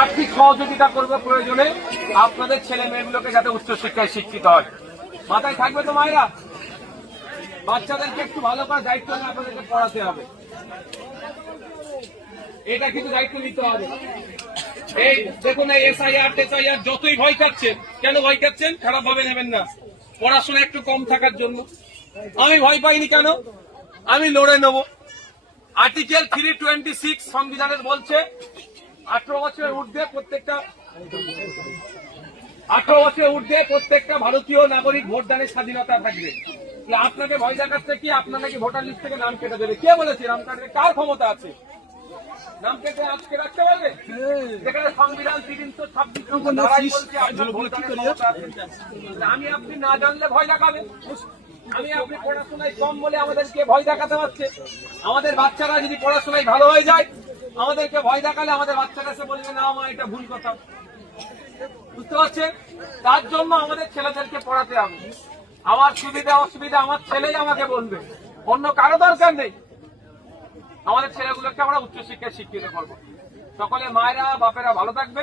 আর্থিক সহযোগিতা করবো প্রয়োজনে আপনাদের ছেলে মেয়েগুলোকে যাতে উচ্চশিক্ষায় শিক্ষিত হয়। মাথায় থাকবে তো মায়েরা? বাচ্চাদেরকে একটু ভালো করে দায়িত্ব নিয়ে আপনাদেরকে পড়াতে হবে, এটা কিন্তু দায়িত্ব নিতে হবে। এই দেখুন, এই এসআইআর টেসআইআর যতই ভয় খাচ্ছেন, কেন ভয় খাচ্ছেন খারাপ ভাবে নেবেন না, পড়াশোনা একটু কম থাকার জন্য। আমি ভয় পাইনি কেন, আমি লড়ে নেব। আর্টিকেল 326 সংবিধানের বলছে 18 বছরের ঊর্ধ্বে প্রত্যেকটা ভারতীয় নাগরিক ভোটদানের স্বাধীনতা থাকবে। আপনাকে ভয় দেখাচ্ছে কি আপনার নাকি ভোটার লিস্ট থেকে নাম কেটে দেবে? কে বলেছে নাম কাটবে? কার ক্ষমতা আছে নাম কেটে আজকে রাখতে পারবে? যেখানে সংবিধান 326 আমি আপনি না জানলে ভয় দেখাবে। আমি আপনি পড়াশোনায় কম বলে আমাদেরকে ভয় দেখাতে পারছে। আমাদের বাচ্চারা যদি পড়াশোনায় ভালো হয়ে যায়, আমাদেরকে ভয় দেখালে আমাদের বাচ্চারা এসে বলবে না মা এটা ভুল কথা। বুঝতে পারছেন? তার জন্য আমাদের ছেলেদেরকে পড়াতে হবে। আমার সুবিধা অসুবিধা আমার ছেলেই আমাকে বলবে, অন্য কারো দরকার নেই। আমাদের ছেলেগুলোকে আমরা উচ্চশিক্ষায় শিক্ষিত করবো। সকলে মায়েরা বাপেরা ভালো থাকবে।